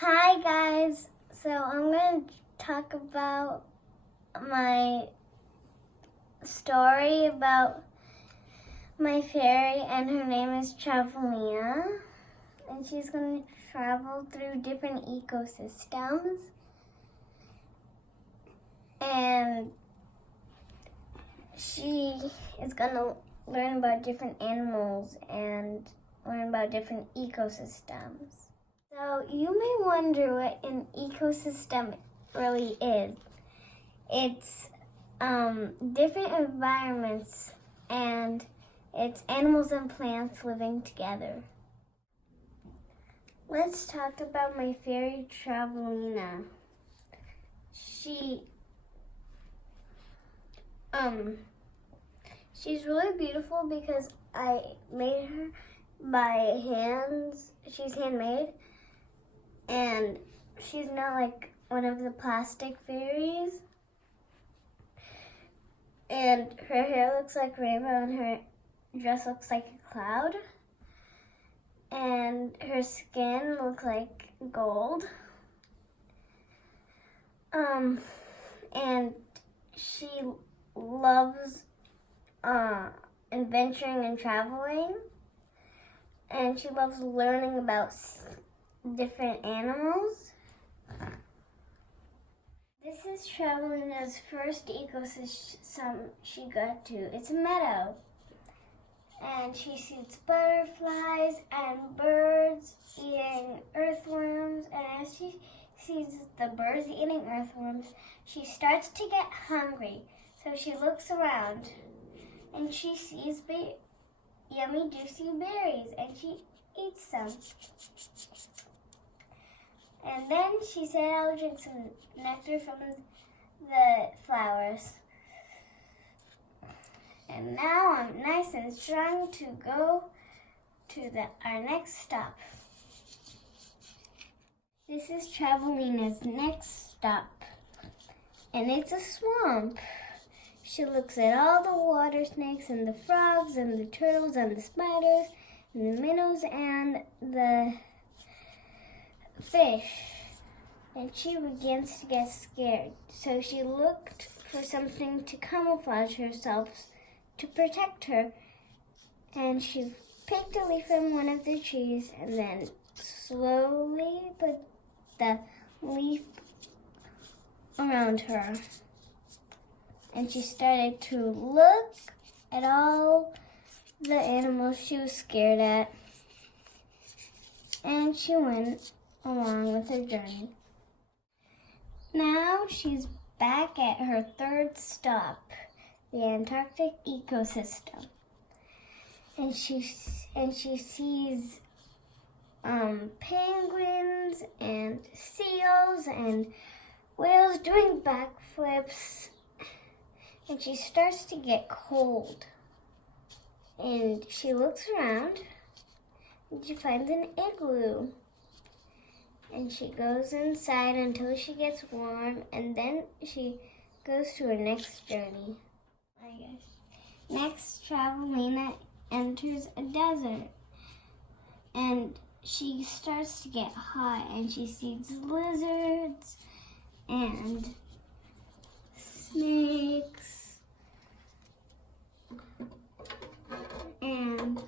Hi guys, so I'm going to talk about my story about my fairy, and her name is Travelina, and she's going to travel through different ecosystems, and she is going to learn about different animals and learn about different ecosystems. So you may wonder what an ecosystem really is. It's different environments, and it's animals and plants living together. Let's talk about my fairy Travelina. She's really beautiful because I made her by hands. She's handmade. And she's not like one of the plastic fairies. And her hair looks like rainbow, and her dress looks like a cloud. And her skin looks like gold. And she loves adventuring and traveling. And she loves learning about different animals. This is Travelina's first ecosystem she got to. It's a meadow. And she sees butterflies and birds eating earthworms. And as she sees the birds eating earthworms, she starts to get hungry. So she looks around and she sees yummy, juicy berries, and she eats some. And then she said, I'll drink some nectar from the flowers. And now I'm nice and strong to go to our next stop. This is Travelina's next stop, and it's a swamp. She looks at all the water snakes and the frogs and the turtles and the spiders and the minnows and the fish, and she begins to get scared. So she looked for something to camouflage herself to protect her, and she picked a leaf from one of the trees and then slowly put the leaf around her. And she started to look at all the animals she was scared at, and she went along with her journey. Now she's back at her third stop, the Antarctic ecosystem, and she sees penguins and seals and whales doing backflips, and she starts to get cold. And she looks around and she finds an igloo. And she goes inside until she gets warm, and then she goes to her next journey. Next, Travelina enters a desert, and she starts to get hot, and she sees lizards and snakes and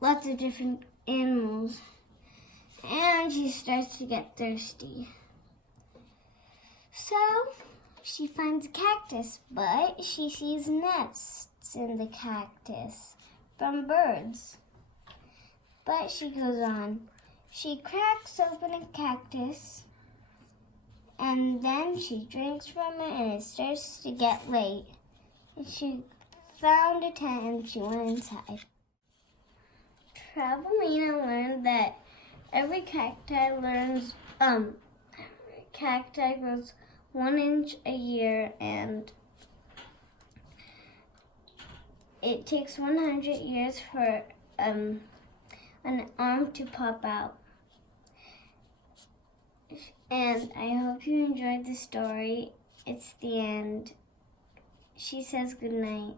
lots of different animals. And she starts to get thirsty. So she finds a cactus, but she sees nests in the cactus from birds. But she goes on. She cracks open a cactus, and then she drinks from it, and it starts to get late. And she found a tent and she went inside. Travelina learned that every cacti grows 1 inch a year, and it takes 100 years for an arm to pop out. And I hope you enjoyed the story. It's the end. She says good night.